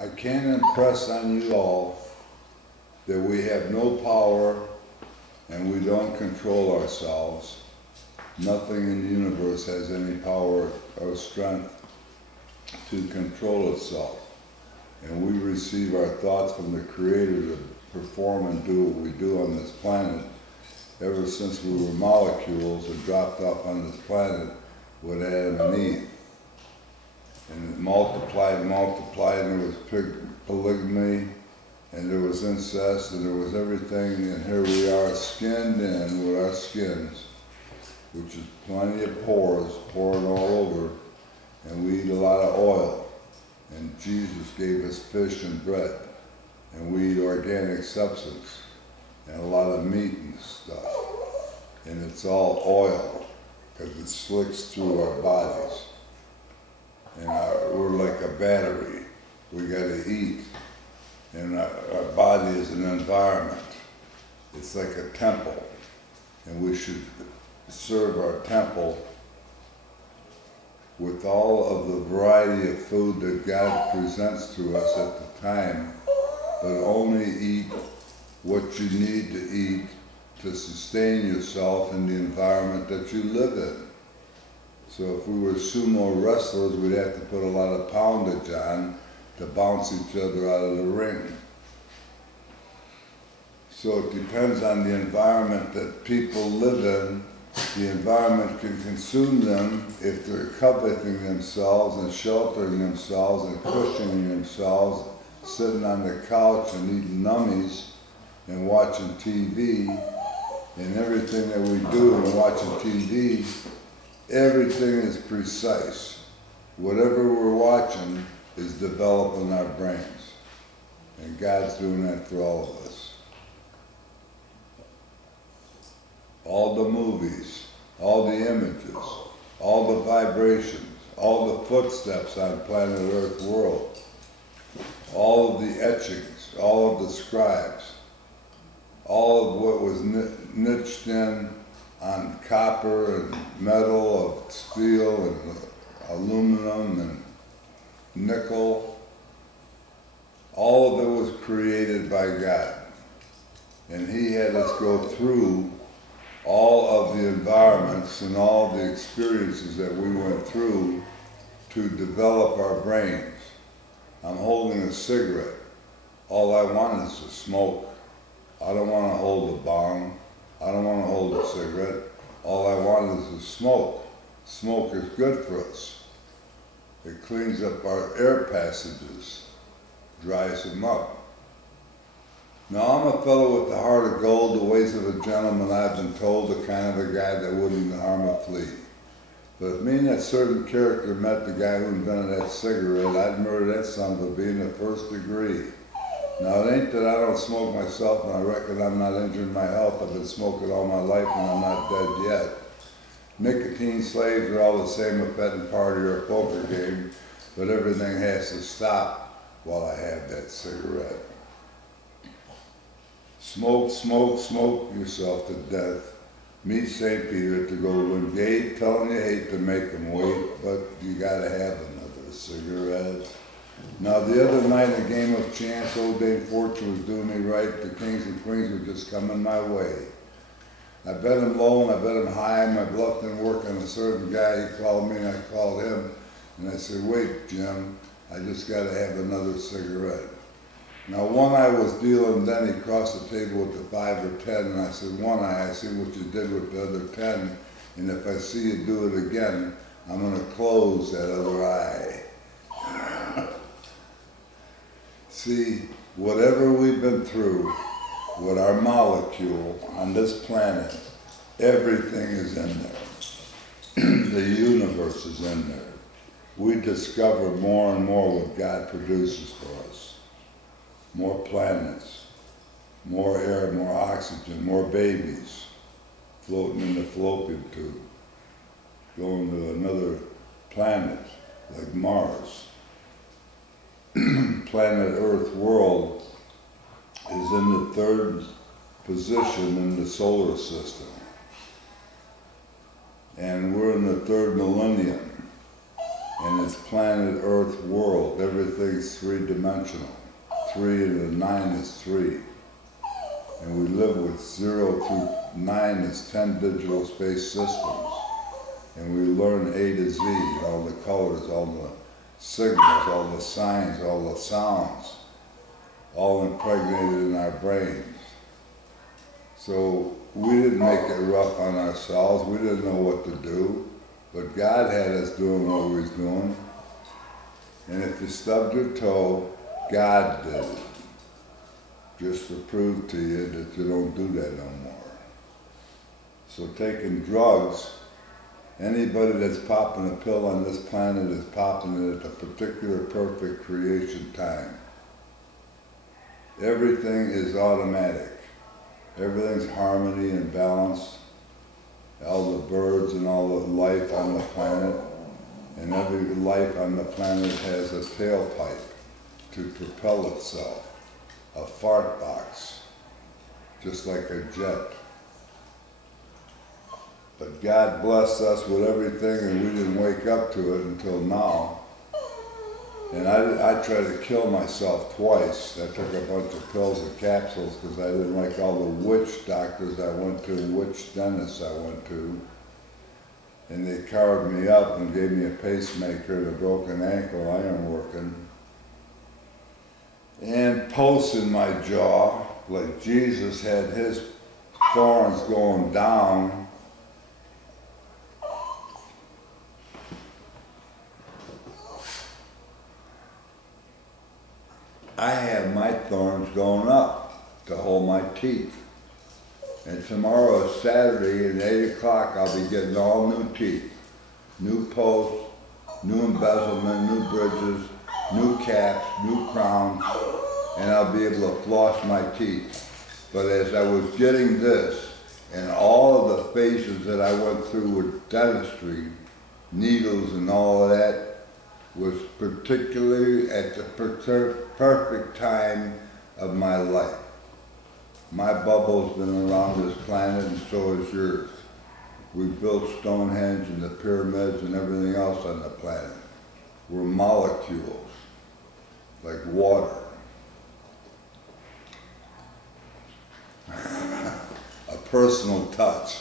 I can't impress on you all that we have no power and we don't control ourselves. Nothing in the universe has any power or strength to control itself. And we receive our thoughts from the Creator to perform and do what we do on this planet. Ever since we were molecules and dropped off on this planet with Adam and Eve. And it multiplied, and there was polygamy, and there was incest, and there was everything, and here we are skinned in with our skins, which is plenty of pores pouring all over, and we eat a lot of oil. And Jesus gave us fish and bread, and we eat organic substance, and a lot of meat and stuff. And it's all oil, because it slicks through our bodies. And we're like a battery. We gotta eat. And our body is an environment. It's like a temple. And we should serve our temple with all of the variety of food that God presents to us at the time, but only eat what you need to eat to sustain yourself in the environment that you live in. So if we were sumo wrestlers, we'd have to put a lot of poundage on to bounce each other out of the ring. So it depends on the environment that people live in. The environment can consume them if they're coveting themselves and sheltering themselves and cushioning themselves, sitting on the couch and eating nummies and watching TV. And everything that we do in watching TV, everything is precise. Whatever we're watching is developing our brains. And God's doing that for all of us. All the movies, all the images, all the vibrations, all the footsteps on planet Earth world, all of the etchings, all of the scribes, all of what was niched in on copper and metal, of steel and aluminum and nickel, all of it was created by God. And He had us go through all of the environments and all the experiences that we went through to develop our brains. I'm holding a cigarette. All I want is to smoke. I don't want to hold a bong. I don't want to hold a cigarette. All I want is to smoke. Smoke is good for us. It cleans up our air passages, dries them up. Now, I'm a fellow with the heart of gold, the ways of a gentleman, I've been told, the kind of a guy that wouldn't harm a flea. But if me and that certain character met the guy who invented that cigarette, I'd murder that son of a bee in the first degree. Now, it ain't that I don't smoke myself, and I reckon I'm not injuring my health. I've been smoking all my life, and I'm not dead yet. Nicotine slaves are all the same, a betting party or a poker game, but everything has to stop while I have that cigarette. Smoke, smoke, smoke yourself to death. Meet St. Peter at the Golden Gate, telling you hate to make him wait, but you gotta have another cigarette. Now, the other night, a game of chance, old Dame Fortune was doing me right. The kings and queens were just coming my way. I bet him low and I bet him high. My bluff didn't work on a certain guy. He called me and I called him. And I said, wait, Jim, I just gotta have another cigarette. Now, one eye was dealing, then he crossed the table with the 5 or 10, and I said, one eye, I see what you did with the other 10, and if I see you do it again, I'm going to close that other eye. See, whatever we've been through with our molecule on this planet, everything is in there. The universe is in there. We discover more and more what God produces for us. More planets, more air, more oxygen, more babies floating in the fallopian tube, going to another planet like Mars. Planet Earth world is in the 3rd position in the solar system. And we're in the 3rd millennium. And this planet Earth world, everything's three-dimensional. 3 and the 9 is 3. And we live with 0 through 9 is 10 digital space systems. And we learn A to Z, all the colors, all the signals, all the signs, all the sounds, all impregnated in our brains. So we didn't make it rough on ourselves. We didn't know what to do. But God had us doing what we was doing. And if you stubbed your toe, God did it. Just to prove to you that you don't do that no more. So taking drugs, anybody that's popping a pill on this planet is popping it at a particular perfect creation time. Everything is automatic. Everything's harmony and balance. All the birds and all the life on the planet. And every life on the planet has a tailpipe to propel itself. A fart box, just like a jet. But God blessed us with everything and we didn't wake up to it until now. And I tried to kill myself twice. I took a bunch of pills and capsules because I didn't like all the witch doctors I went to, witch dentists I went to. And they carved me up and gave me a pacemaker and a broken ankle, iron working. And pulse in my jaw, like Jesus had his thorns going down. I have my thorns going up to hold my teeth. And tomorrow is Saturday at 8 o'clock I'll be getting all new teeth. New posts, new embezzlement, new bridges, new caps, new crowns, and I'll be able to floss my teeth. But as I was getting this, and all of the phases that I went through with dentistry, needles and all of that, was particularly at the perfect time of my life. My bubble's been around this planet and so has yours. We built Stonehenge and the pyramids and everything else on the planet. We're molecules, like water. A personal touch.